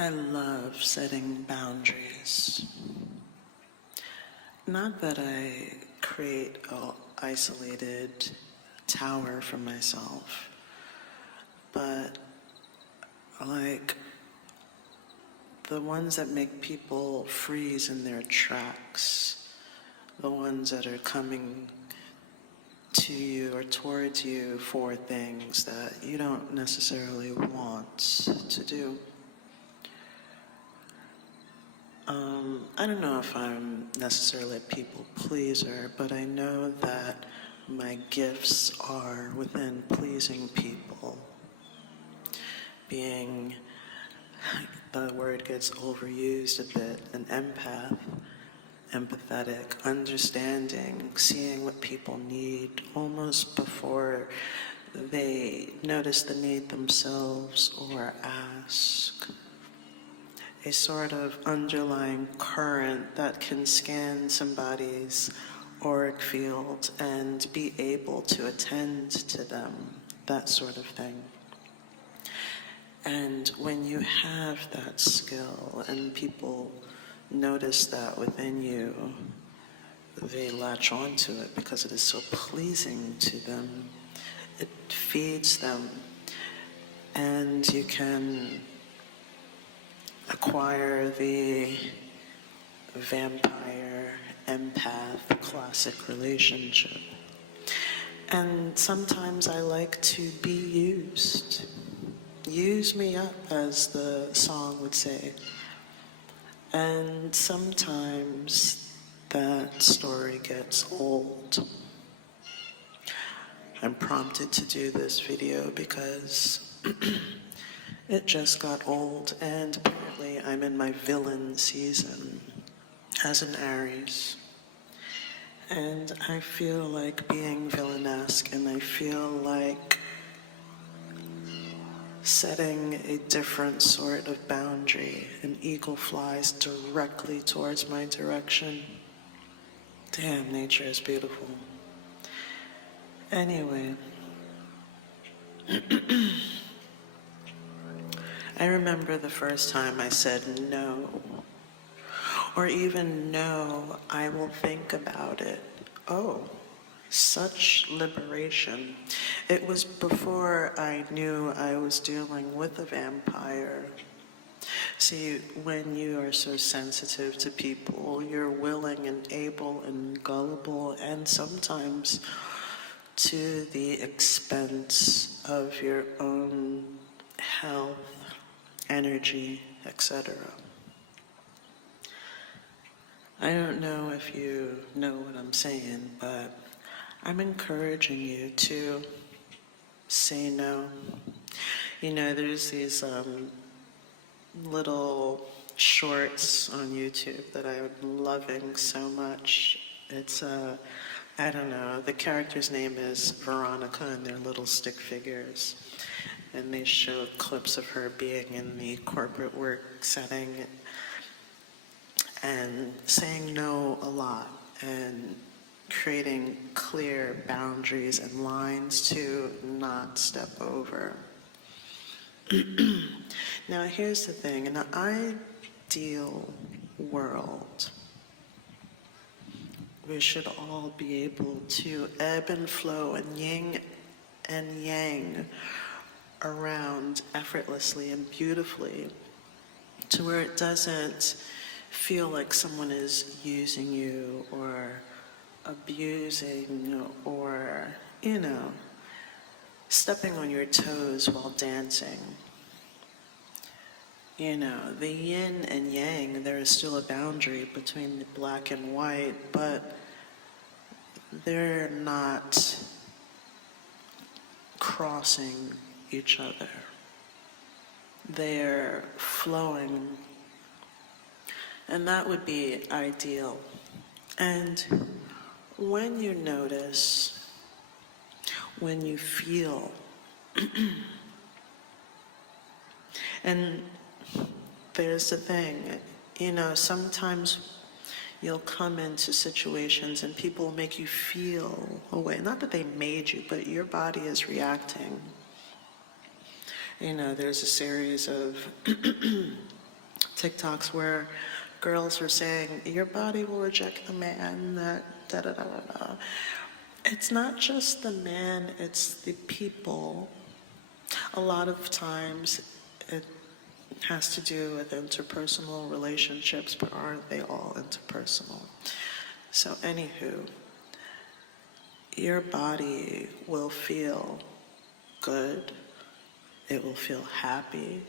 I love setting boundaries. Not that I create an isolated tower for myself, but like the ones that make people freeze in their tracks, the ones that are coming to you or towards you for things that you don't necessarily want to do. I don't know if I'm necessarily a people pleaser, but I know that my gifts are within pleasing people. Being, the word gets overused a bit, an empath, empathetic, understanding, seeing what people need almost before they notice the need themselves or ask. A sort of underlying current that can scan somebody's auric field and be able to attend to them, that sort of thing. And when you have that skill and people notice that within you, they latch onto it because it is so pleasing to them. It feeds them, and you can acquire the vampire empath classic relationship. And sometimes I like to be used. Use me up, as the song would say. And sometimes that story gets old. I'm prompted to do this video because it just got old, and apparently I'm in my villain season as an Aries. And I feel like being villainesque, and I feel like setting a different sort of boundary. An eagle flies directly towards my direction. Damn, nature is beautiful. Anyway, I remember the first time I said no, or even no, I will think about it. Oh, such liberation. It was before I knew I was dealing with a vampire. See, when you are so sensitive to people, you're willing and able and gullible, and sometimes to the expense of your own health, energy, etc. I don't know if you know what I'm saying, but I'm encouraging you to say no. You know, there's these little shorts on YouTube that I'm loving so much. It's I don't know, the character's name is Veronica, and they're little stick figures. And they show clips of her being in the corporate work setting and saying no a lot and creating clear boundaries and lines to not step over. Now here's the thing, in an ideal world, we should all be able to ebb and flow and yin and yang around effortlessly and beautifully, to where it doesn't feel like someone is using you or abusing or, you know, stepping on your toes while dancing. You know, the yin and yang, there is still a boundary between the black and white, but they're not crossing each other. They're flowing, and that would be ideal. And when you notice, when you feel, and there's the thing, you know, sometimes you'll come into situations and people will make you feel a way. Not that they made you, but your body is reacting. You know, there's a series of TikToks where girls were saying, your body will reject the man that da da da da da. It's not just the man, it's the people. A lot of times it has to do with interpersonal relationships, but aren't they all interpersonal? So anywho, your body will feel good, it will feel happy,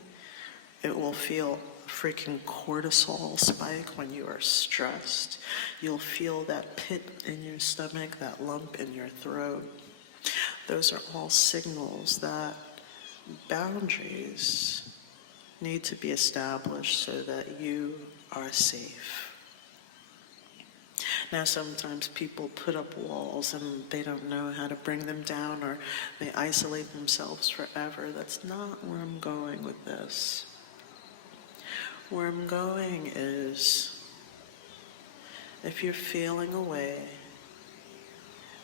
it will feel freaking cortisol spike when you are stressed. You'll feel that pit in your stomach, that lump in your throat. Those are all signals that boundaries need to be established so that you are safe. Now, sometimes people put up walls and they don't know how to bring them down, or they isolate themselves forever. That's not where I'm going with this. Where I'm going is, if you're feeling away,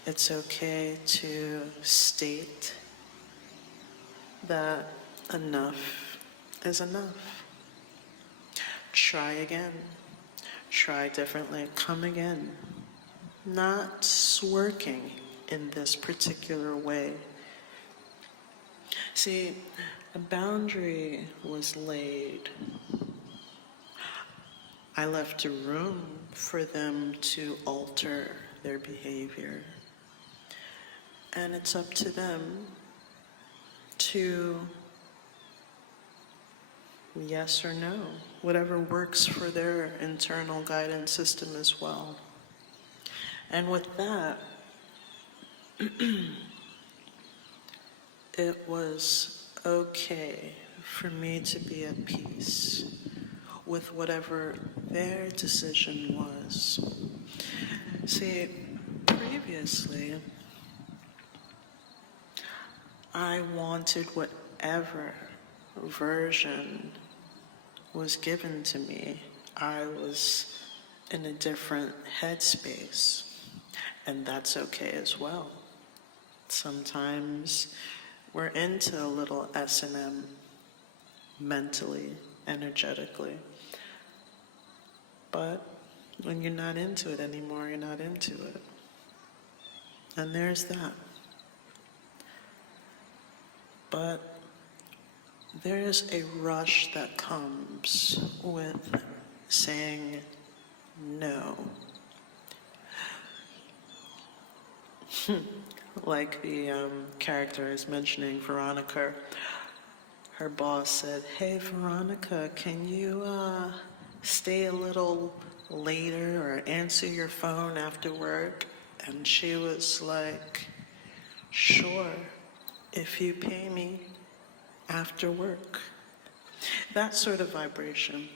it's okay to state that enough is enough. Try again. Try differently. Come again. Not working in this particular way. See, a boundary was laid. I left a room for them to alter their behavior. And it's up to them to yes or no, whatever works for their internal guidance system as well. And with that, it was okay for me to be at peace with whatever their decision was. See, previously, I wanted whatever version was given to me. I was in a different headspace, and that's okay as well. Sometimes we're into a little S&M mentally, energetically. But when you're not into it anymore, you're not into it. And there's that. But there's a rush that comes with saying no. Like the character is mentioning, Veronica, her boss said, hey Veronica, can you stay a little later or answer your phone after work? And she was like, sure, if you pay me after work. That sort of vibration.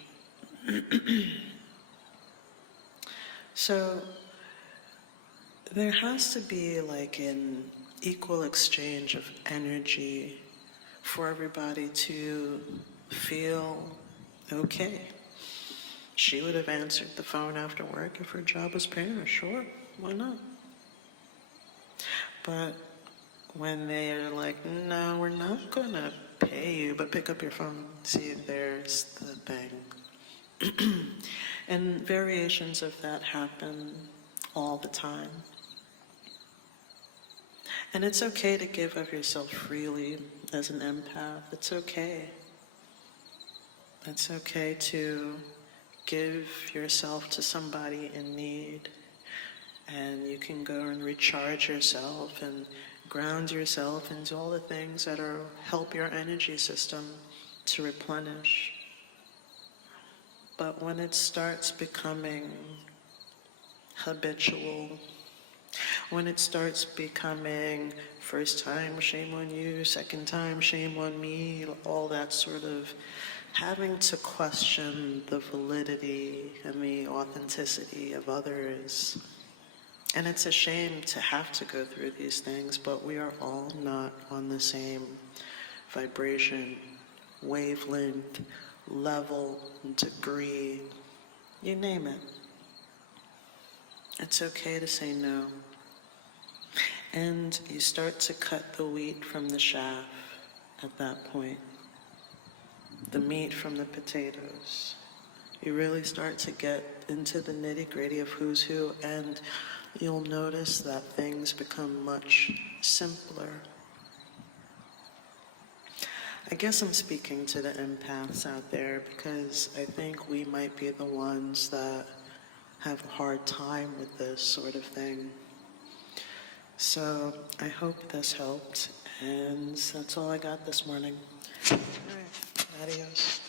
So there has to be like an equal exchange of energy for everybody to feel okay. She would have answered the phone after work if her job was paying her, sure, why not? But when they're like, no, we're not gonna pay you, but pick up your phone, see, there's the thing. And variations of that happen all the time. And it's okay to give of yourself freely as an empath. It's okay. It's okay to give yourself to somebody in need. And you can go and recharge yourself and ground yourself and do all the things that help your energy system to replenish. But when it starts becoming habitual, when it starts becoming first time, shame on you, second time, shame on me, all that sort of having to question the validity and the authenticity of others. And it's a shame to have to go through these things, but we are all not on the same vibration, wavelength, level, degree, you name it. It's okay to say no. And you start to cut the wheat from the chaff at that point, the meat from the potatoes. You really start to get into the nitty-gritty of who's who, and you'll notice that things become much simpler. I guess I'm speaking to the empaths out there because I think we might be the ones that have a hard time with this sort of thing. So I hope this helped, and that's all I got this morning. All right, adios.